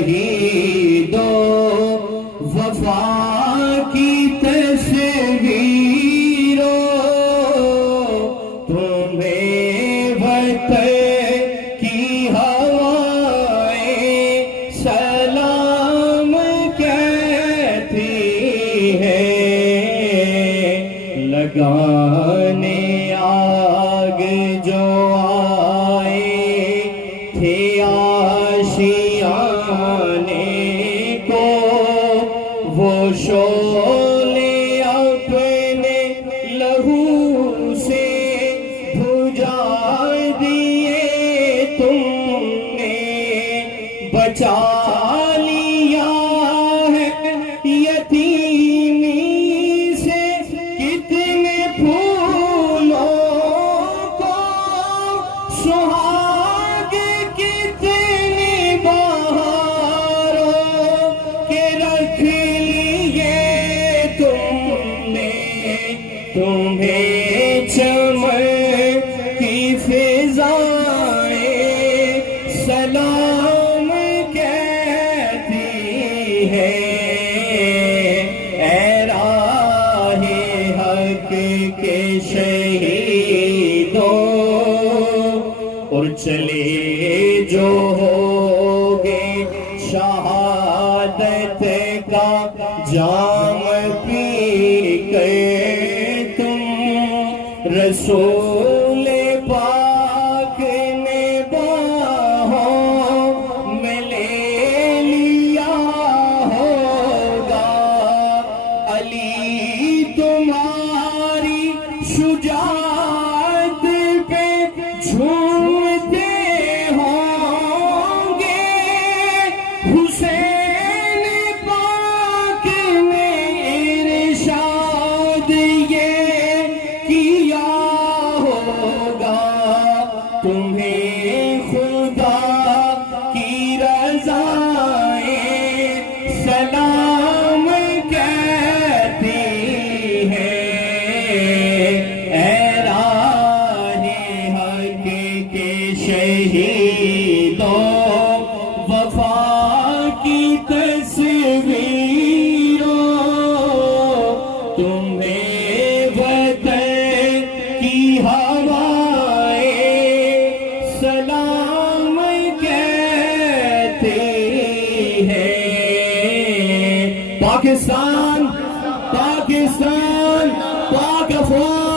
شہیدو وفا کی تصویرو تمہیں وطن کی ہوائیں سلام کہتی ہیں لگانے آگ جو آئے تھے آشیانے کو وہ شعلے اپنے لہو سے بجھا دیے تم نے بچا لیا ہے یتیمی سے کتنے پھولوں کو سہاگ کتنی بہاروں کے رکھ لیے تم نے تمہیں چمن کی فضائیں سلام کہتی ہیں اے راہ حق کے شہیدوں اور چلے جو ہوگے شہادت کا جام پی کے تم رسول پاک نے باہوں میں لے لیا ہوگا علی تمہاری شجاعت پہ جھومتے ہوں گے حسین پاک نے ارشاد یہ کیا ہوگا تمہیں خدا کی رضائیں سلام کہتی ہیں اے راہ حق کے شہیدوں وفا کی تصویروں تمہیں وطن کی ہوائیں سلام کہتی ہیں پاکستان پاکستان پاک افواج